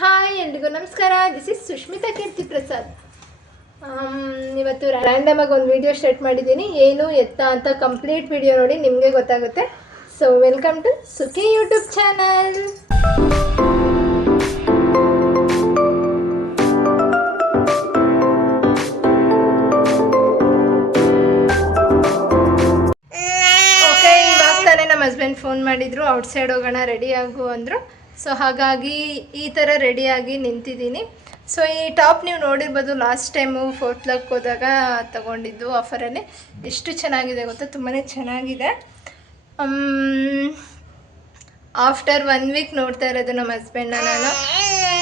Hi ಎಲ್ರಿಗೂ ನಮಸ್ಕಾರ. This is Sushmita Keerthi Prasad. ಇವತ್ತು ರ್ಯಾಂಡಮ್ ಆಗಿ ಒಂದು ವಿಡಿಯೋ ಸ್ಟಾರ್ಟ್ ಮಾಡಿದ್ದೀನಿ. ಏನು ಎತ್ತ ಅಂತ ಕಂಪ್ಲೀಟ್ ವಿಡಿಯೋ ನೋಡಿ ನಿಮಗೆ ಗೊತ್ತಾಗುತ್ತೆ. So welcome to Sukhi YouTube channel okay ಇವಾಗ ಹಸ್ಬೆಂಡ್ ಫೋನ್ ಮಾಡಿದ್ರು. ಔಟ್ಸೈಡ್ ಹೋಗೋಣ ರೆಡಿ ಆಗು ಅಂದರು. ಸೊ ಹಾಗಾಗಿ ಈ ಥರ ರೆಡಿಯಾಗಿ ನಿಂತಿದ್ದೀನಿ. ಸೊ ಈ ಟಾಪ್ ನೀವು ನೋಡಿರ್ಬೋದು ಲಾಸ್ಟ್ ಟೈಮು ಫೋರ್ತ್ ಲಕ್ ಹೋದಾಗ ತಗೊಂಡಿದ್ದು ಆಫರಲ್ಲಿ ಎಷ್ಟು ಚೆನ್ನಾಗಿದೆ ಗೊತ್ತಾ? ತುಂಬಾ ಚೆನ್ನಾಗಿದೆ. ಆಫ್ಟರ್ ಒನ್ ವೀಕ್ ನೋಡ್ತಾ ಇರೋದು ನಮ್ಮ ಹಸ್ಬೆಂಡ್ನ ನಾನು.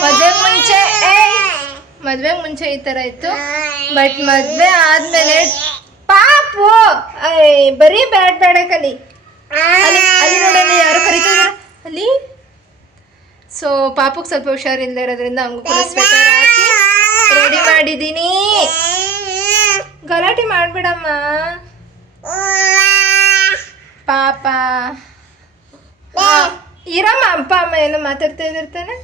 ಮದುವೆ ಮುಂಚೆ ಮದುವೆ ಮುಂಚೆ ಈ ಥರ ಇತ್ತು. ಬಟ್ ಮದುವೆ ಆದಮೇಲೆ ಪಾಪು! ಬರೀ ಬ್ಯಾಡ್ ಬೇಡ ಕಲಿ ಅಲ್ಲಿ ಅಲ್ಲಿ ಯಾರು ಕರಿತಿದ್ರು ಅಲ್ಲಿ ಸೊ ಪಾಪುಗೆ ಸ್ವಲ್ಪ ಹುಷಾರಿಲ್ಲದೆ ಇರೋದ್ರಿಂದ ಹಂಗೂ ಕೂಡ ಸ್ವೆಟರ್ ಹಾಕಿ ರೆಡಿ ಮಾಡಿದ್ದೀನಿ ಗಲಾಟೆ ಮಾಡ್ಬಿಡಮ್ಮ. ಪಾಪ. ಇರಮ್ಮ ಅಪ್ಪ ಅಮ್ಮ ಏನೋ ಮಾತಾಡ್ತಾ ಇದ್ದಿರ್ತಾನೆ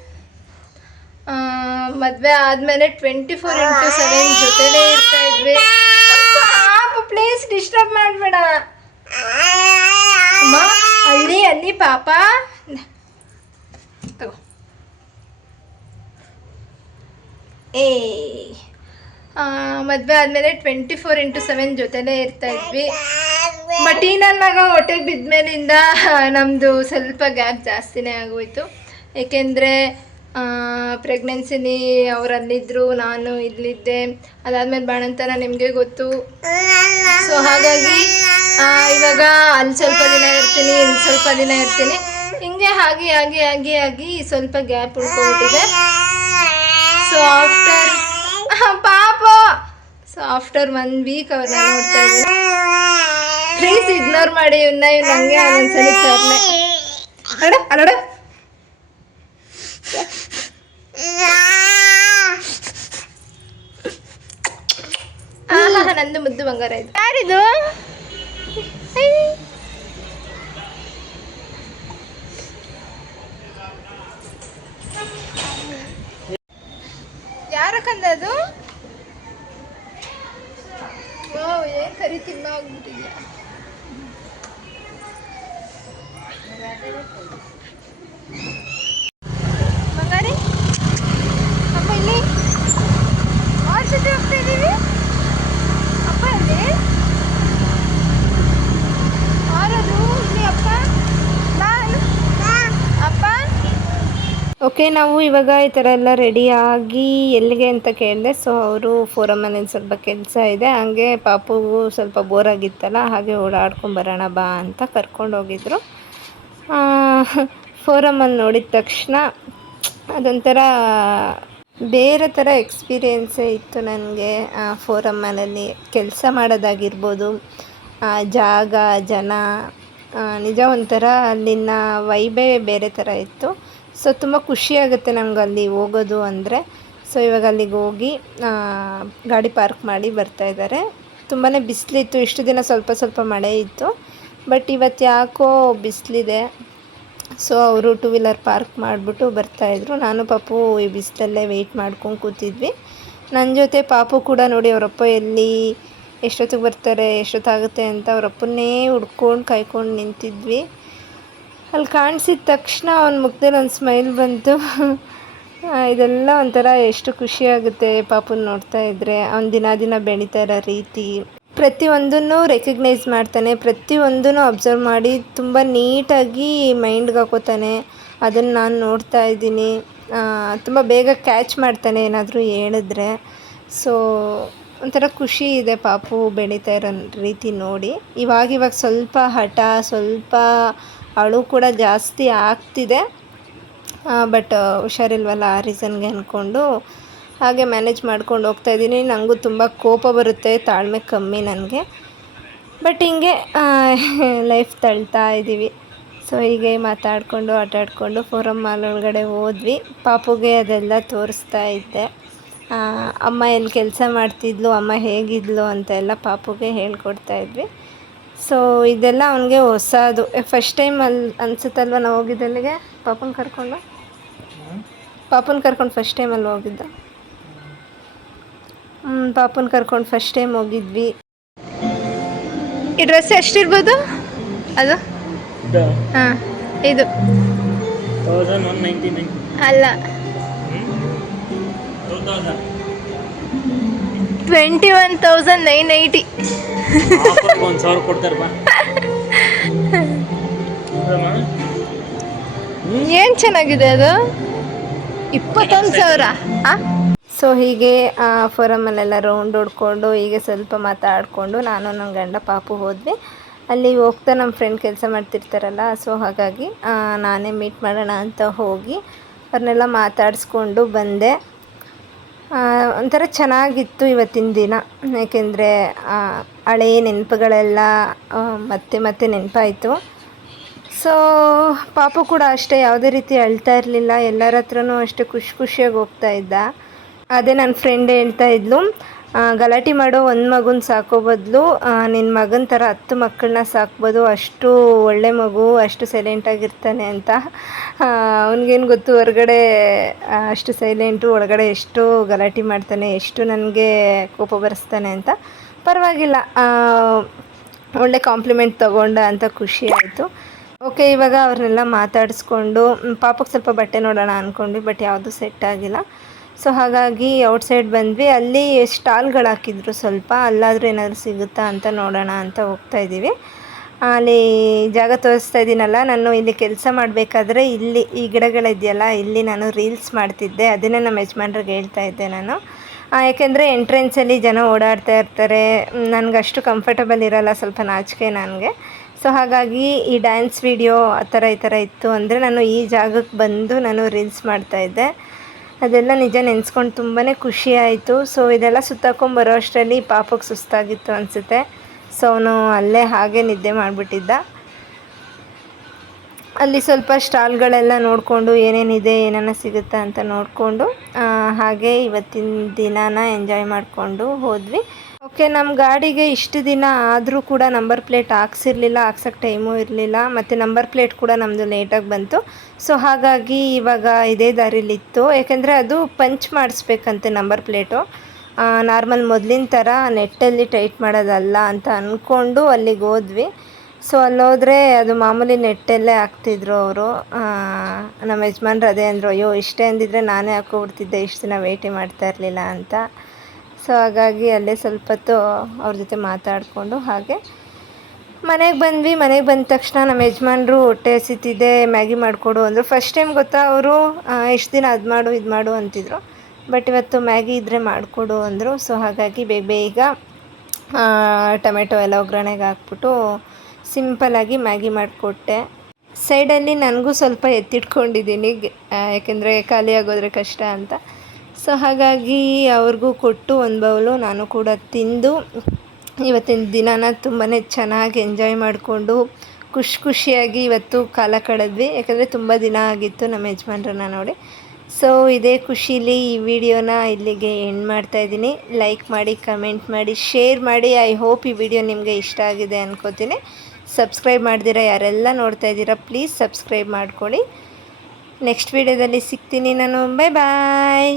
ಮದುವೆ ಆದಮೇಲೆ ಟ್ವೆಂಟಿ ಫೋರ್ ಇಂಟು ಸೆವೆನ್ ಜೊತೆಲೇ ಇರ್ತಾ ಇದ್ವಿ. ಪಾಪ ಪ್ಲೀಸ್ ಡಿಸ್ಟರ್ಬ್ ಮಾಡಬೇಡ. ಅಮ್ಮ ಅಲ್ಲಿ ಅಲ್ಲಿ ಪಾಪ. ಏ. ಮದುವೆ ಆದಮೇಲೆ ಟ್ವೆಂಟಿ ಫೋರ್ ಇಂಟು ಸೆವೆನ್ ಜೊತೆಲೇ ಇರ್ತಾ ಇದ್ವಿ. ಬಟ್ ಈ ನನ್ನ ಹೊಟ್ಟೆಗೆ ಬಿದ್ಮೇಲಿಂದ ನಮ್ಮದು ಸ್ವಲ್ಪ ಗ್ಯಾಪ್ ಜಾಸ್ತಿನೇ ಆಗೋಯ್ತು. ಏಕೆಂದರೆ ಪ್ರೆಗ್ನೆನ್ಸಿಲಿ ಅವ್ರು ಅಲ್ಲಿದ್ದರು ನಾನು ಇಲ್ಲಿದ್ದೆ. ಅದಾದಮೇಲೆ ಬಾಣಂತನ ನಿಮಗೆ ಗೊತ್ತು. ಸೊ ಹಾಗಾಗಿ ಇವಾಗ ಅಲ್ಲಿ ಸ್ವಲ್ಪ ದಿನ ಇರ್ತೀನಿ ಇಲ್ಲಿ ಸ್ವಲ್ಪ ದಿನ ಇರ್ತೀನಿ. ಹಿಂಗೆ ಹಾಗೆ ಹಾಗೆ ಹಾಗೆ ಆಗಿ ಸ್ವಲ್ಪ ಗ್ಯಾಪ್ ಉಳ್ಕೊಂಬಿಟ್ಟಿದೆ. ಸೊ ಆಫ್ಟರ್ ಪಾಪ. ಸೊ ಆಫ್ಟರ್ ಒನ್ ವೀಕ್ ಅವ್ರನ್ನ ನೋಡ್ತಾ ಇದ್ದೀನಿ ಪ್ಲೀಸ್ ಇಗ್ನೋರ್ ಮಾಡಿ ಇವನ್ನ ಇವ್ ಹಂಗೆ ಒಂದ್ಸಲಿ ತರಲೆ. ಅಲ್ಲಡ ಅಲ್ಲಡ. ನಂದು ಮುದ್ದು ಬಂಗಾರ ಇದು. ಯಾರಿದು? ಐ. ಯಾರ ಕಂದ ಅದು ಏನ್ ಕರಿ ತಿಮ್ಮ ಆಗ್ಬಿಟ್ಟಿದ್ಯಾ ಬಂಗಾರಿ ಅಪ್ಪ ಇಲ್ಲಿ ಅವ್ರ ಜೊತೆ ಹೋಗ್ತಾ ಇದ್ದೀವಿ ಅಪ್ಪ ಅಲ್ಲಿ ಯಾರದು ಇಲ್ಲಿ ಅಪ್ಪ ನಾನು ಅಪ್ಪ ಓಕೆ ನಾವು ಇವಾಗ ಈ ಥರ ಎಲ್ಲ ರೆಡಿಯಾಗಿ ಎಲ್ಲಿಗೆ ಅಂತ ಕೇಳಿದೆ. ಸೊ ಅವರು ಫೋರಮ್ ಮನೇಲಿ ಸ್ವಲ್ಪ ಕೆಲಸ ಇದೆ. ಹಾಗೆ ಪಾಪುಗೂ ಸ್ವಲ್ಪ ಬೋರ್ ಆಗಿತ್ತಲ್ಲ, ಹಾಗೆ ಓಡಾಡ್ಕೊಂಡು ಬರೋಣ ಬಾ ಅಂತ ಕರ್ಕೊಂಡು ಹೋಗಿದ್ರು. ನೋಡಿದ ತಕ್ಷಣ ಅದೊಂಥರ ಬೇರೆ ಥರ ಎಕ್ಸ್ಪೀರಿಯೆನ್ಸೇ ಇತ್ತು ನನಗೆ. ಫೋರಮ್ಮನಲ್ಲಿ ಕೆಲಸ ಮಾಡೋದಾಗಿರ್ಬೋದು ಜಾಗ, ಜನ ನಿಜ ಒಂಥರ ಅಲ್ಲಿನ ವೈಬೇ ಬೇರೆ ಥರ ಇತ್ತು. ಸೊ ತುಂಬ ಖುಷಿಯಾಗುತ್ತೆ ನಮ್ಗೆ ಅಲ್ಲಿ ಹೋಗೋದು ಅಂದರೆ. ಸೊ ಇವಾಗ ಅಲ್ಲಿಗೆ ಹೋಗಿ ಗಾಡಿ ಪಾರ್ಕ್ ಮಾಡಿ ಬರ್ತಾ ಇದ್ದಾರೆ. ತುಂಬಾ ಬಿಸಿಲಿತ್ತು, ಇಷ್ಟು ದಿನ ಸ್ವಲ್ಪ ಸ್ವಲ್ಪ ಮಳೆ ಇತ್ತು. ಬಟ್ ಇವತ್ತು ಯಾಕೋ ಬಿಸಿಲಿದೆ. ಸೊ ಅವರು ಟೂ ವೀಲರ್ ಪಾರ್ಕ್ ಮಾಡಿಬಿಟ್ಟು ಬರ್ತಾಯಿದ್ರು ನಾನು ಪಾಪು ಈ ಬಿಸಿಲಲ್ಲೇ ವೆಯ್ಟ್ ಮಾಡ್ಕೊಂಡು ಕೂತಿದ್ವಿ. ನನ್ನ ಜೊತೆ ಪಾಪು ಕೂಡ ನೋಡಿ ಅವರಪ್ಪ ಎಲ್ಲಿ, ಎಷ್ಟೊತ್ತಿಗೆ ಬರ್ತಾರೆ, ಎಷ್ಟೊತ್ತಾಗುತ್ತೆ ಅಂತ ಅವರಪ್ಪನ್ನೇ ಹುಡ್ಕೊಂಡು ಕಾಯ್ಕೊಂಡು ನಿಂತಿದ್ವಿ. ಅಲ್ಲಿ ಕಾಣಿಸಿದ ತಕ್ಷಣ ಅವನ ಮುಖದಲ್ಲಿ ಒಂದು ಸ್ಮೈಲ್ ಬಂತು. ಇದೆಲ್ಲ ಒಂಥರ ಎಷ್ಟು ಖುಷಿಯಾಗುತ್ತೆ ಪಾಪನ ನೋಡ್ತಾ ಇದ್ದರೆ ಅವ್ನು ದಿನ ದಿನ ಬೆಳೀತಾ ಇರೋ ರೀತಿ. ಪ್ರತಿಯೊಂದನ್ನು ರೆಕಗ್ನೈಸ್ ಮಾಡ್ತಾನೆ. ಪ್ರತಿಯೊಂದನ್ನು ಅಬ್ಸರ್ವ್ ಮಾಡಿ ತುಂಬ ನೀಟಾಗಿ ಮೈಂಡ್ಗೆ ಹಾಕೋತಾನೆ. ಅದನ್ನು ನಾನು ನೋಡ್ತಾ ಇದ್ದೀನಿ. ತುಂಬ ಬೇಗ ಕ್ಯಾಚ್ ಮಾಡ್ತಾನೆ ಏನಾದರೂ ಹೇಳಿದ್ರೆ. ಸೊ ಒಂಥರ ಖುಷಿ ಇದೆ ಪಾಪು ಬೆಳೀತಾ ಇರೋ ರೀತಿ ನೋಡಿ. ಇವಾಗಿವಾಗ ಇವಾಗ ಸ್ವಲ್ಪ ಹಠ, ಸ್ವಲ್ಪ ಅಳು ಕೂಡ ಜಾಸ್ತಿ ಆಗ್ತಿದೆ. ಬಟ್ ಹುಷಾರಿಲ್ವಲ್ಲ ಆ ರೀಸನ್ಗೆ ಅಂದ್ಕೊಂಡು ಹಾಗೆ ಮ್ಯಾನೇಜ್ ಮಾಡ್ಕೊಂಡು ಹೋಗ್ತಾ ಇದ್ದೀನಿ. ನನಗೂ ತುಂಬ ಕೋಪ ಬರುತ್ತೆ, ತಾಳ್ಮೆ ಕಮ್ಮಿ ನನಗೆ. ಬಟ್ ಹಿಂಗೆ ಲೈಫ್ ತಳ್ತಾ ಇದ್ದೀವಿ. ಸೊ ಹೀಗೆ ಮಾತಾಡಿಕೊಂಡು, ಆಟಾಡಿಕೊಂಡು ಫೋರಮ್ ಮಾಲ್ ಒಳಗಡೆ ಹೋದ್ವಿ. ಪಾಪುಗೆ ಅದೆಲ್ಲ ತೋರಿಸ್ತಾ ಇದ್ದೆ. ಅಮ್ಮ ಎಲ್ಲಿ ಕೆಲಸ ಮಾಡ್ತಿದ್ಲು, ಅಮ್ಮ ಹೇಗಿದ್ಲು ಅಂತ ಎಲ್ಲ ಪಾಪುಗೆ ಹೇಳ್ಕೊಡ್ತಾ ಇದ್ವಿ. ಸೊ ಇದೆಲ್ಲ ಅವನಿಗೆ ಹೊಸದು. ಫಸ್ಟ್ ಟೈಮ್ ಅಲ್ಲಿ ಅನ್ಸುತ್ತಲ್ವ ನಾವು ಹೋಗಿದ್ದಲ್ಲಿಗೆ ಪಾಪನ ಕರ್ಕೊಂಡು ಪಾಪನ ಕರ್ಕೊಂಡು ಫಸ್ಟ್ ಟೈಮ್ ಅಲ್ಲಿ ಹೋಗಿದ್ದ. ಹ್ಞೂ ಪಾಪನ್ ಕರ್ಕೊಂಡು ಫಸ್ಟ್ ಟೈಮ್ ಹೋಗಿದ್ವಿ. ಈ ಡ್ರೆಸ್ ಎಷ್ಟಿರ್ಬೋದು? ಅದು? ಹಾಂ ಇದು. ಅಲ್ಲ. Twenty one thousand nine eighty ಒಂದು ಸಾವಿರ ಕೊಡ್ತಾರೆ ಬಾ. ಏನು ಚೆನ್ನಾಗಿದೆ ಅದು? ಇಪ್ಪತ್ತೊಂದು ಸಾವಿರ ಸೊ ಹೀಗೆ ಫೋರಮಲ್ಲೆಲ್ಲ ರೌಂಡ್ ಹೊಡ್ಕೊಂಡು ಹೀಗೆ ಸ್ವಲ್ಪ ಮಾತಾಡಿಕೊಂಡು ನಾನು ನನ್ನ ಗಂಡ ಪಾಪು ಹೋದ್ವಿ. ಅಲ್ಲಿ ಹೋಗ್ತಾ ನಮ್ಮ ಫ್ರೆಂಡ್ ಕೆಲಸ ಮಾಡ್ತಿರ್ತಾರಲ್ಲ ಸೊ ಹಾಗಾಗಿ ನಾನೇ ಮೀಟ್ ಮಾಡೋಣ ಅಂತ ಹೋಗಿ ಅವ್ರನ್ನೆಲ್ಲ ಮಾತಾಡಿಸ್ಕೊಂಡು ಬಂದೆ. ಒಂಥರ ಚೆನ್ನಾಗಿತ್ತು ಇವತ್ತಿನ ದಿನ. ಯಾಕೆಂದರೆ ಹಳೆಯ ನೆನಪುಗಳೆಲ್ಲ ಮತ್ತೆ ಮತ್ತೆ ನೆನಪಾಯಿತು. ಸೊ ಪಾಪು ಕೂಡ ಅಷ್ಟೇ ಯಾವುದೇ ರೀತಿ ಅಳ್ತಾ ಇರಲಿಲ್ಲ. ಎಲ್ಲರ ಹತ್ರನೂ ಅಷ್ಟೇ ಖುಷಿ ಖುಷಿಯಾಗಿ ಹೋಗ್ತಾ ಇದ್ದ. ಅದೇ ನನ್ನ ಫ್ರೆಂಡ್ ಹೇಳ್ತಾ ಇದ್ಲು ಗಲಾಟೆ ಮಾಡೋ ಒಂದು ಮಗುನ ಸಾಕೋ ಬದಲು ನಿನ್ನ ಮಗನ ಥರ ಹತ್ತು ಮಕ್ಕಳನ್ನ ಸಾಕ್ಬೋದು, ಅಷ್ಟು ಒಳ್ಳೆ ಮಗು, ಅಷ್ಟು ಸೈಲೆಂಟಾಗಿರ್ತಾನೆ ಅಂತ. ಅವನಿಗೇನು ಗೊತ್ತು, ಹೊರಗಡೆ ಅಷ್ಟು ಸೈಲೆಂಟು ಒಳಗಡೆ ಎಷ್ಟು ಗಲಾಟೆ ಮಾಡ್ತಾನೆ, ಎಷ್ಟು ನನಗೆ ಕೋಪ ಬರೆಸ್ತಾನೆ ಅಂತ. ಪರವಾಗಿಲ್ಲ ಒಳ್ಳೆ ಕಾಂಪ್ಲಿಮೆಂಟ್ ತಗೊಂಡ ಅಂತ ಖುಷಿ ಆಯಿತು. ಓಕೆ ಇವಾಗ ಅವ್ರನ್ನೆಲ್ಲ ಮಾತಾಡಿಸ್ಕೊಂಡು ಪಾಪಕ್ಕೆ ಸ್ವಲ್ಪ ಬಟ್ಟೆ ನೋಡೋಣ ಅಂದ್ಕೊಂಡ್ವಿ ಬಟ್ ಯಾವುದು ಸೆಟ್ ಆಗಿಲ್ಲ. ಸೊ ಹಾಗಾಗಿ ಔಟ್ಸೈಡ್ ಬಂದ್ವಿ. ಅಲ್ಲಿ ಸ್ಟಾಲ್ಗಳು ಹಾಕಿದ್ರು ಸ್ವಲ್ಪ. ಅಲ್ಲಾದರೂ ಏನಾದರೂ ಸಿಗುತ್ತಾ ಅಂತ ನೋಡೋಣ ಅಂತ ಹೋಗ್ತಾ ಇದ್ದೀವಿ. ಅಲ್ಲಿ ಜಾಗ ತೋರಿಸ್ತಾ ಇದ್ದೀನಲ್ಲ ನಾನು ಇಲ್ಲಿ ಕೆಲಸ ಮಾಡಬೇಕಾದ್ರೆ ಇಲ್ಲಿ ಈ ಗಿಡಗಳಿದೆಯಲ್ಲ, ಇಲ್ಲಿ ನಾನು ರೀಲ್ಸ್ ಮಾಡ್ತಿದ್ದೆ. ಅದನ್ನೇ ನಮ್ಮ ಯಜಮಾನ್ರಿಗೆ ಹೇಳ್ತಾ ಇದ್ದೆ ನಾನು. ಯಾಕೆಂದರೆ ಎಂಟ್ರೆನ್ಸಲ್ಲಿ ಜನ ಓಡಾಡ್ತಾ ಇರ್ತಾರೆ. ನನಗೆ ಅಷ್ಟು ಕಂಫರ್ಟಬಲ್ ಇರೋಲ್ಲ ಸ್ವಲ್ಪ ನಾಚಿಕೆ ನನಗೆ. ಸೊ ಹಾಗಾಗಿ ಈ ಡ್ಯಾನ್ಸ್ ವಿಡಿಯೋ ಆ ಥರ ಈ ಥರ ಇತ್ತು. ಅಂದರೆ ನಾನು ಈ ಜಾಗಕ್ಕೆ ಬಂದು ನಾನು ರೀಲ್ಸ್ ಮಾಡ್ತಾಯಿದ್ದೆ ಅದೆಲ್ಲ ನಿಜ ನೆನೆಸ್ಕೊಂಡು ತುಂಬಾ ಖುಷಿ ಆಯಿತು. ಸೊ ಇದೆಲ್ಲ ಸುತ್ತಾಕೊಂಬರೋ ಅಷ್ಟರಲ್ಲಿ ಪಾಪಕ್ಕೆ ಸುಸ್ತಾಗಿತ್ತು ಅನಿಸುತ್ತೆ. ಸೊ ಅವನು ಅಲ್ಲೇ ಹಾಗೆ ನಿದ್ದೆ ಮಾಡಿಬಿಟ್ಟಿದ್ದ. ಅಲ್ಲಿ ಸ್ವಲ್ಪ ಸ್ಟಾಲ್ಗಳೆಲ್ಲ ನೋಡಿಕೊಂಡು ಏನೇನಿದೆ, ಏನೇನ ಸಿಗುತ್ತಾ ಅಂತ ನೋಡಿಕೊಂಡು ಹಾಗೆ ಇವತ್ತಿನ ದಿನಾನ ಎಂಜಾಯ್ ಮಾಡಿಕೊಂಡು ಹೋದ್ವಿ. ಓಕೆ ನಮ್ಮ ಗಾಡಿಗೆ ಇಷ್ಟು ದಿನ ಆದರೂ ಕೂಡ ನಂಬರ್ ಪ್ಲೇಟ್ ಹಾಕ್ಸಿರ್ಲಿಲ್ಲ ಹಾಕ್ಸೋಕ್ಕೆ ಟೈಮು ಇರಲಿಲ್ಲ, ಮತ್ತು ನಂಬರ್ ಪ್ಲೇಟ್ ಕೂಡ ನಮ್ಮದು ಲೇಟಾಗಿ ಬಂತು. ಸೊ ಹಾಗಾಗಿ ಇವಾಗ ಇದೇ ದಾರಿಲಿತ್ತು. ಯಾಕೆಂದರೆ ಅದು ಪಂಚ್ ಮಾಡಿಸ್ಬೇಕಂತೆ ನಂಬರ್ ಪ್ಲೇಟು. ನಾರ್ಮಲ್ ಮೊದಲಿನ ಥರ ನೆಟ್ಟಲ್ಲಿ ಟೈಟ್ ಮಾಡೋದಲ್ಲ ಅಂತ ಅಂದ್ಕೊಂಡು ಅಲ್ಲಿಗೆ ಹೋದ್ವಿ. ಸೊ ಅಲ್ಲೋದ್ರೆ ಅದು ಮಾಮೂಲಿ ನೆಟ್ಟಲ್ಲೇ ಹಾಕ್ತಿದ್ರು ಅವರು. ನಮ್ಮ ಯಜಮಾನ್ರು ಅದೇ ಅಂದರು, ಅಯ್ಯೋ, ಇಷ್ಟೇ ಅಂದಿದ್ರೆ ನಾನೇ ಹಾಕ್ಕೊಬಿಡ್ತಿದ್ದೆ, ಇಷ್ಟು ದಿನ ವೇಟಿ ಮಾಡ್ತಾ ಇರಲಿಲ್ಲ ಅಂತ. ಸೊ ಹಾಗಾಗಿ ಅಲ್ಲೇ ಸ್ವಲ್ಪ ಹೊತ್ತು ಅವ್ರ ಜೊತೆ ಮಾತಾಡಿಕೊಂಡು ಹಾಗೆ ಮನೆಗೆ ಬಂದ್ವಿ. ಮನೆಗೆ ಬಂದ ತಕ್ಷಣ ನಮ್ಮ ಯಜಮಾನ್ರು ಹೊಟ್ಟೆ ಹಸಿತಿದೆ, ಮ್ಯಾಗಿ ಮಾಡಿಕೊಡು ಅಂದರು. ಫಸ್ಟ್ ಟೈಮ್ ಗೊತ್ತಾ ಅವರು ಎಷ್ಟು ದಿನ ಅದು ಮಾಡು, ಇದು ಮಾಡು ಅಂತಿದ್ರು. ಬಟ್ ಇವತ್ತು ಮ್ಯಾಗಿ ಇದ್ದರೆ ಮಾಡಿಕೊಡು ಅಂದರು. ಸೊ ಹಾಗಾಗಿ ಬೇಗ ಬೇಗ ಟೊಮೆಟೊ ಎಲ್ಲ ಒಗ್ಗರಣೆಗೆ ಹಾಕ್ಬಿಟ್ಟು ಸಿಂಪಲಾಗಿ ಮ್ಯಾಗಿ ಮಾಡಿಕೊಟ್ಟೆ. ಸೈಡಲ್ಲಿ ನನಗೂ ಸ್ವಲ್ಪ ಎತ್ತಿಟ್ಕೊಂಡಿದ್ದೀನಿ ಯಾಕೆಂದರೆ ಖಾಲಿ ಆಗೋದ್ರೆ ಕಷ್ಟ ಅಂತ. ಸೊ ಹಾಗಾಗಿ ಅವ್ರಿಗೂ ಕೊಟ್ಟು ಒಂದು ಬೌಲು ನಾನು ಕೂಡ ತಿಂದು ಇವತ್ತಿನ ದಿನಾನ ತುಂಬಾ ಚೆನ್ನಾಗಿ ಎಂಜಾಯ್ ಮಾಡಿಕೊಂಡು ಖುಷಿ ಖುಷಿಯಾಗಿ ಇವತ್ತು ಕಾಲ ಕಳೆದ್ವಿ. ಯಾಕಂದರೆ ತುಂಬ ದಿನ ಆಗಿತ್ತು ನಮ್ಮ ಯಜಮಾನ್ರನ್ನ ನೋಡಿ. ಸೊ ಇದೇ ಖುಷಿಲಿ ಈ ವಿಡಿಯೋನ ಇಲ್ಲಿಗೆ ಎಂಡ್ ಮಾಡ್ತಾ ಇದ್ದೀನಿ. ಲೈಕ್ ಮಾಡಿ ಕಮೆಂಟ್ ಮಾಡಿ ಶೇರ್ ಮಾಡಿ. ಐ ಹೋಪ್ ಈ ವಿಡಿಯೋ ನಿಮಗೆ ಇಷ್ಟ ಆಗಿದೆ ಅನ್ಕೋತೀನಿ. ಸಬ್ಸ್ಕ್ರೈಬ್ ಮಾಡ್ದಿರಾ ಯಾರೆಲ್ಲ ನೋಡ್ತಾ ಇದ್ದೀರಾ ಪ್ಲೀಸ್ ಸಬ್ಸ್ಕ್ರೈಬ್ ಮಾಡ್ಕೊಳ್ಳಿ. ನೆಕ್ಸ್ಟ್ ವಿಡಿಯೋದಲ್ಲಿ ಸಿಗ್ತೀನಿ ನಾನು. Bye bye